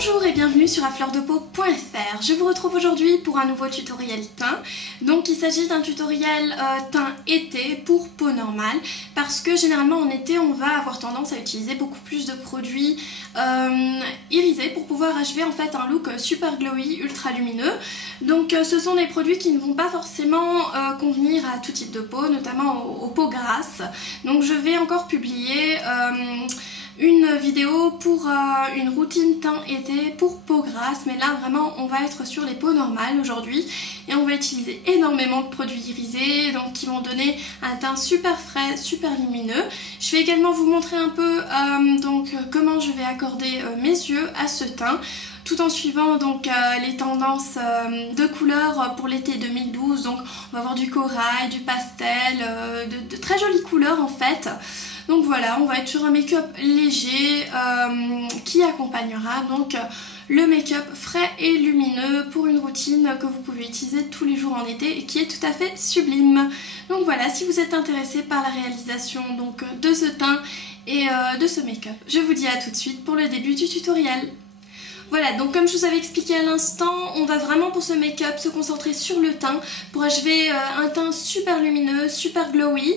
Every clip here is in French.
Bonjour et bienvenue sur afleurdepeau.fr. Je vous retrouve aujourd'hui pour un nouveau tutoriel teint. Donc il s'agit d'un tutoriel teint été pour peau normale parce que généralement en été on va avoir tendance à utiliser beaucoup plus de produits irisés pour pouvoir achever en fait un look super glowy, ultra lumineux. Donc ce sont des produits qui ne vont pas forcément convenir à tout type de peau, notamment aux peaux grasses. Donc je vais encore publier une vidéo pour une routine teint été pour peau grasse, mais là vraiment on va être sur les peaux normales aujourd'hui et on va utiliser énormément de produits irisés donc qui vont donner un teint super frais, super lumineux. Je vais également vous montrer un peu comment je vais accorder mes yeux à ce teint, tout en suivant donc les tendances de couleurs pour l'été 2012. Donc on va avoir du corail, du pastel, de très jolies couleurs en fait. Donc voilà, on va être sur un make-up léger qui accompagnera donc le make-up frais et lumineux pour une routine que vous pouvez utiliser tous les jours en été et qui est tout à fait sublime. Donc voilà, si vous êtes intéressé par la réalisation donc, de ce teint et de ce make-up, je vous dis à tout de suite pour le début du tutoriel. Voilà, donc comme je vous avais expliqué à l'instant, on va vraiment pour ce make-up se concentrer sur le teint pour achever un teint super lumineux, super glowy.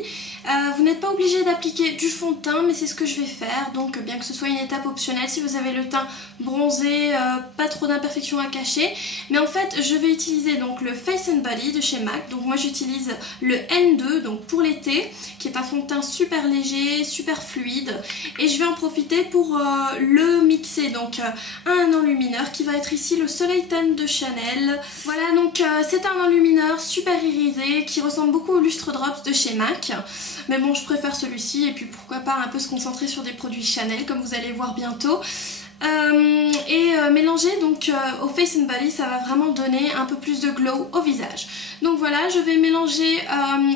Vous n'êtes pas obligé d'appliquer du fond de teint, mais c'est ce que je vais faire, donc bien que ce soit une étape optionnelle si vous avez le teint bronzé, pas trop d'imperfections à cacher. Mais en fait je vais utiliser donc le Face and Body de chez MAC, donc moi j'utilise le N2 donc pour l'été, qui est un fond de teint super léger, super fluide, et je vais en profiter pour le mixer donc à un enlumineur qui va être ici le Soleil Tan de Chanel. Voilà, donc c'est un enlumineur super irisé qui ressemble beaucoup au Lustre Drops de chez MAC. Mais bon, je préfère celui-ci et puis pourquoi pas un peu se concentrer sur des produits Chanel comme vous allez voir bientôt. Mélanger donc au Face and Body, ça va vraiment donner un peu plus de glow au visage. Donc voilà, je vais mélanger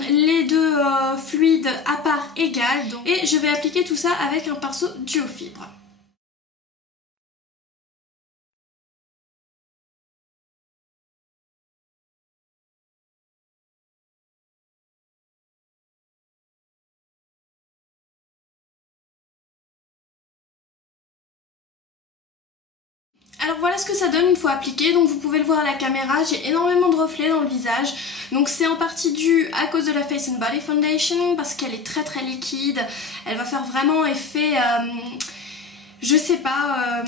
les deux fluides à part égale et je vais appliquer tout ça avec un pinceau duo fibre. Alors voilà ce que ça donne une fois appliqué, donc vous pouvez le voir à la caméra, j'ai énormément de reflets dans le visage. Donc c'est en partie dû à cause de la Face and Body Foundation parce qu'elle est très liquide, elle va faire vraiment effet, je sais pas,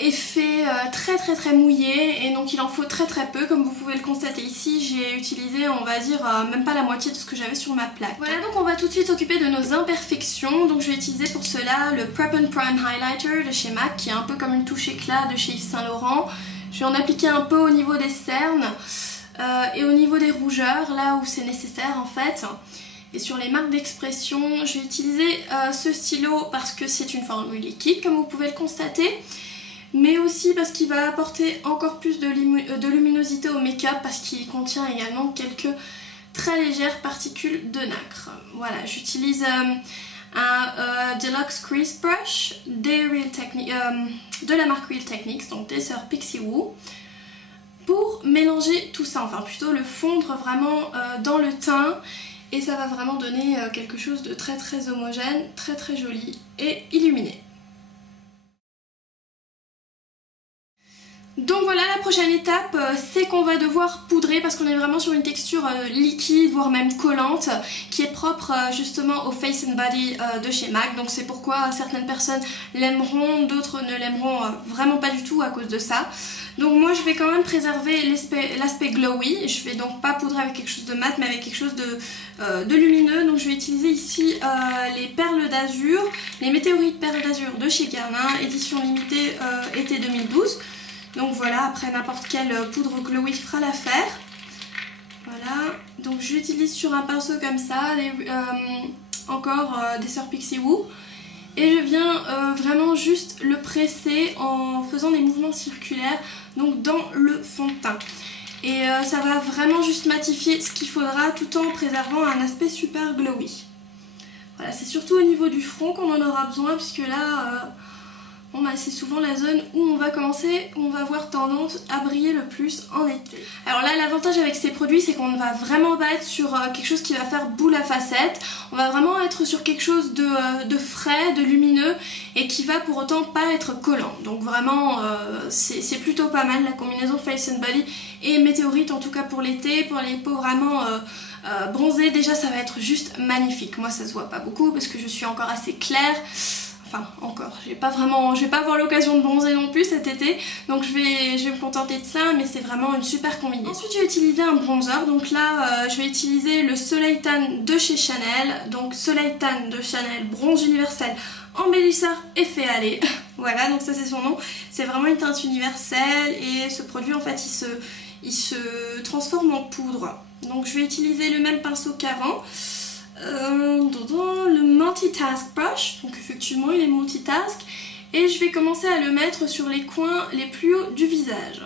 effet très mouillé, et donc il en faut très peu. Comme vous pouvez le constater ici, j'ai utilisé on va dire même pas la moitié de ce que j'avais sur ma plaque. Voilà, donc on va tout de suite s'occuper de nos imperfections. Donc je vais utiliser pour cela le Prep and Prime Highlighter de chez MAC qui est un peu comme une touche éclat de chez Yves Saint Laurent. Je vais en appliquer un peu au niveau des cernes et au niveau des rougeurs, là où c'est nécessaire en fait. Et sur les marques d'expression, je vais utiliser ce stylo parce que c'est une formule liquide comme vous pouvez le constater, mais aussi parce qu'il va apporter encore plus de luminosité au make-up parce qu'il contient également quelques très légères particules de nacre. Voilà, j'utilise un Deluxe Crease Brush de la marque Real Techniques, donc des sœurs Pixie Woo, pour mélanger tout ça, enfin plutôt le fondre vraiment dans le teint. Et ça va vraiment donner quelque chose de très homogène, très joli et illuminé. Donc voilà, la prochaine étape, c'est qu'on va devoir poudrer parce qu'on est vraiment sur une texture liquide, voire même collante, qui est propre justement au Face and Body de chez MAC. Donc c'est pourquoi certaines personnes l'aimeront, d'autres ne l'aimeront vraiment pas du tout à cause de ça. Donc moi je vais quand même préserver l'aspect glowy, je vais donc pas poudrer avec quelque chose de mat mais avec quelque chose de lumineux. Donc je vais utiliser ici les perles d'azur, les météorites perles d'azur de chez Guerlain, édition limitée été 2012. Donc voilà, après n'importe quelle poudre glowy fera l'affaire. Voilà, donc j'utilise sur un pinceau comme ça, encore des sœurs Pixie Woo. Et je viens vraiment juste le presser en faisant des mouvements circulaires donc dans le fond de teint. Et ça va vraiment juste matifier ce qu'il faudra tout en préservant un aspect super glowy. Voilà, c'est surtout au niveau du front qu'on en aura besoin puisque là bon bah c'est souvent la zone où on va avoir tendance à briller le plus en été. Alors là l'avantage avec ces produits c'est qu'on ne va vraiment pas être sur quelque chose qui va faire boule à facettes, on va vraiment être sur quelque chose de frais, de lumineux et qui va pour autant pas être collant. Donc vraiment c'est plutôt pas mal la combinaison Face and Body et Météorite en tout cas pour l'été, pour les peaux vraiment bronzées déjà ça va être juste magnifique. Moi ça se voit pas beaucoup parce que je suis encore assez claire. Enfin encore, je vais pas avoir l'occasion de bronzer non plus cet été, donc je vais me contenter de ça, mais c'est vraiment une super combinaison. Ensuite je vais utiliser un bronzer, donc là je vais utiliser le Soleil Tan de chez Chanel, donc Soleil Tan de Chanel bronze universel embellisseur effet allé. Voilà, donc ça c'est son nom, c'est vraiment une teinte universelle et ce produit en fait il se transforme en poudre. Donc je vais utiliser le même pinceau qu'avant. Le multitask brush, donc effectivement il est multitask et je vais commencer à le mettre sur les coins les plus hauts du visage.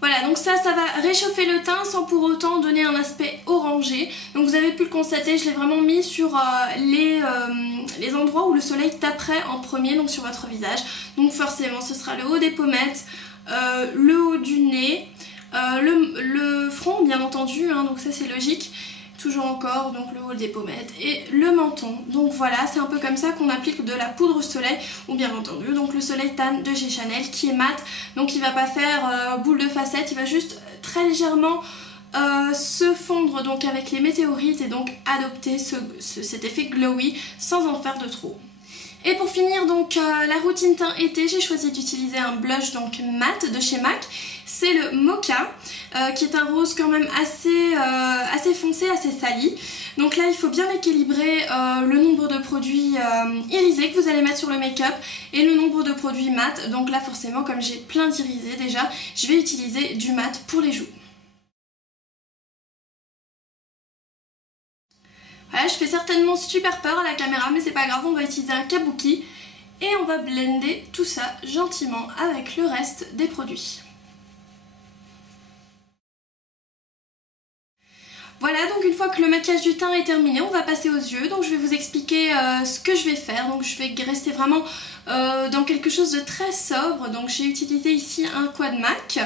Voilà, donc ça va réchauffer le teint sans pour autant donner un aspect orangé. Donc vous avez pu le constater, je l'ai vraiment mis sur les endroits où le soleil taperait en premier, donc sur votre visage. Donc forcément ce sera le haut des pommettes, le haut du nez, le front bien entendu, hein, donc ça c'est logique. Toujours encore, donc le haut des pommettes et le menton. Donc voilà, c'est un peu comme ça qu'on applique de la poudre soleil ou bien entendu donc le Soleil Tan de chez Chanel qui est mat, donc il va pas faire boule de facettes, il va juste très légèrement se fondre donc avec les météorites et donc adopter cet effet glowy sans en faire de trop. Et pour finir donc la routine teint été, j'ai choisi d'utiliser un blush donc mat de chez MAC. C'est le Mocha qui est un rose quand même assez foncé, assez sali. Donc là il faut bien équilibrer le nombre de produits irisés que vous allez mettre sur le make-up et le nombre de produits mat. Donc là forcément comme j'ai plein d'irisés déjà, je vais utiliser du mat pour les joues. Voilà, je fais certainement super peur à la caméra mais c'est pas grave, on va utiliser un kabuki et on va blender tout ça gentiment avec le reste des produits. Voilà, donc une fois que le maquillage du teint est terminé, on va passer aux yeux. Donc je vais vous expliquer ce que je vais faire. Donc je vais rester vraiment dans quelque chose de très sobre. Donc j'ai utilisé ici un quad MAC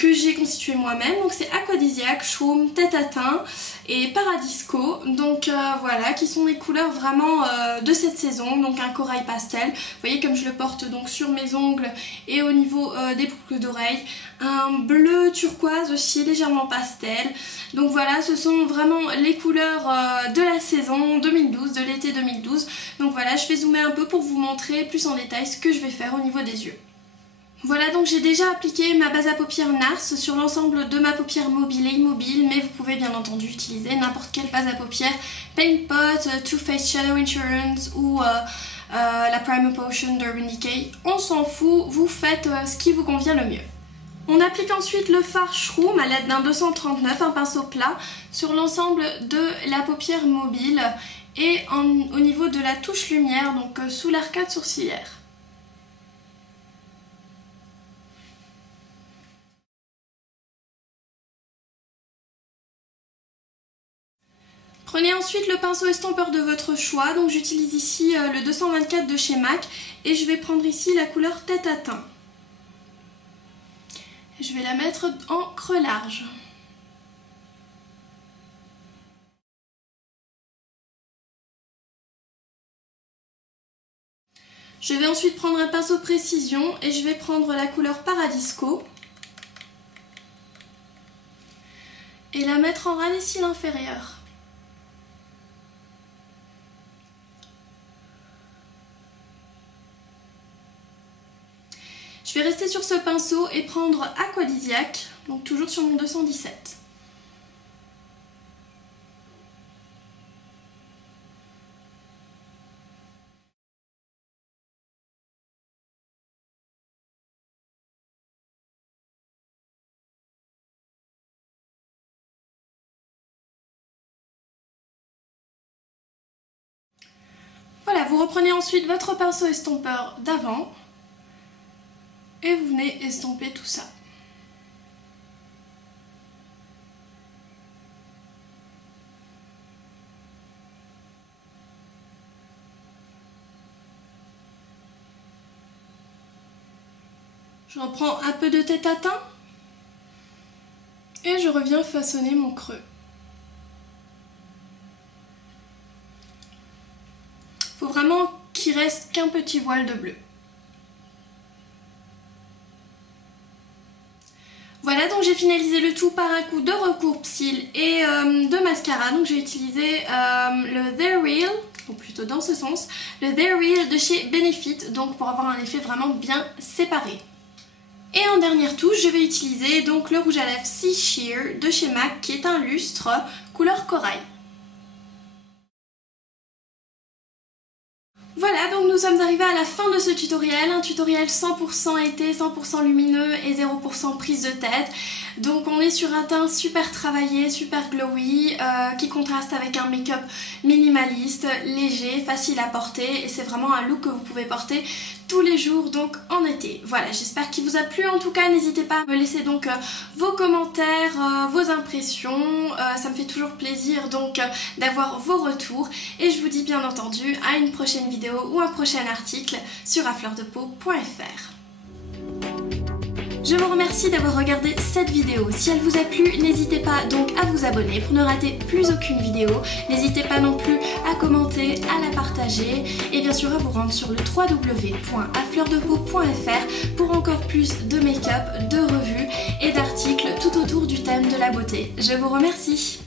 que j'ai constitué moi-même. Donc c'est Aquadisiaque, Shroom, Tête à teint et Paradisco. Donc voilà, qui sont des couleurs vraiment de cette saison. Donc un corail pastel. Vous voyez comme je le porte donc sur mes ongles et au niveau des boucles d'oreilles. Un bleu turquoise aussi, légèrement pastel. Donc voilà, ce sont vraiment les couleurs de la saison 2012, de l'été 2012. Donc voilà, je vais zoomer un peu pour vous montrer plus en détail ce que je vais faire au niveau des yeux. Voilà, donc j'ai déjà appliqué ma base à paupières NARS sur l'ensemble de ma paupière mobile et immobile, mais vous pouvez bien entendu utiliser n'importe quelle base à paupières, Paint Pot, Too Faced Shadow Insurance ou la Primer Potion d'Urban Decay. On s'en fout, vous faites ce qui vous convient le mieux. On applique ensuite le fard Shroom à l'aide d'un 239, un pinceau plat, sur l'ensemble de la paupière mobile et au niveau de la touche lumière, donc sous l'arcade sourcilière. Prenez ensuite le pinceau estompeur de votre choix, donc j'utilise ici le 224 de chez MAC et je vais prendre ici la couleur Tête à teint. Je vais la mettre en creux large. Je vais ensuite prendre un pinceau précision et je vais prendre la couleur Paradisco et la mettre en ras des cils inférieurs. Je vais rester sur ce pinceau et prendre Aquadisiaque, donc toujours sur mon 217. vous reprenez ensuite votre pinceau estompeur d'avant et vous venez estomper tout ça. Je reprends un peu de tête à teint et je reviens façonner mon creux. Faut vraiment qu'il reste qu'un petit voile de bleu. Voilà, donc j'ai finalisé le tout par un coup de recourbe-cils et de mascara. Donc j'ai utilisé le The Real, ou plutôt dans ce sens, le The Real de chez Benefit, donc pour avoir un effet vraiment bien séparé. Et en dernière touche, je vais utiliser donc le rouge à lèvres Sea Sheer de chez MAC, qui est un lustre couleur corail. Voilà, donc nous sommes arrivés à la fin de ce tutoriel, un tutoriel 100% été, 100% lumineux et 0% prise de tête. Donc on est sur un teint super travaillé, super glowy, qui contraste avec un make-up minimaliste, léger, facile à porter, et c'est vraiment un look que vous pouvez porter tous les jours, donc en été. Voilà, j'espère qu'il vous a plu. En tout cas, n'hésitez pas à me laisser donc vos commentaires, vos impressions, ça me fait toujours plaisir donc d'avoir vos retours, et je vous dis bien entendu à une prochaine vidéo ou un prochain article sur afleurdepeau.fr. Je vous remercie d'avoir regardé cette vidéo. Si elle vous a plu, n'hésitez pas donc à vous abonner pour ne rater plus aucune vidéo. N'hésitez pas non plus à commenter, à la partager et bien sûr à vous rendre sur le www.afleurdepeau.fr pour encore plus de make-up, de revues et d'articles tout autour du thème de la beauté. Je vous remercie.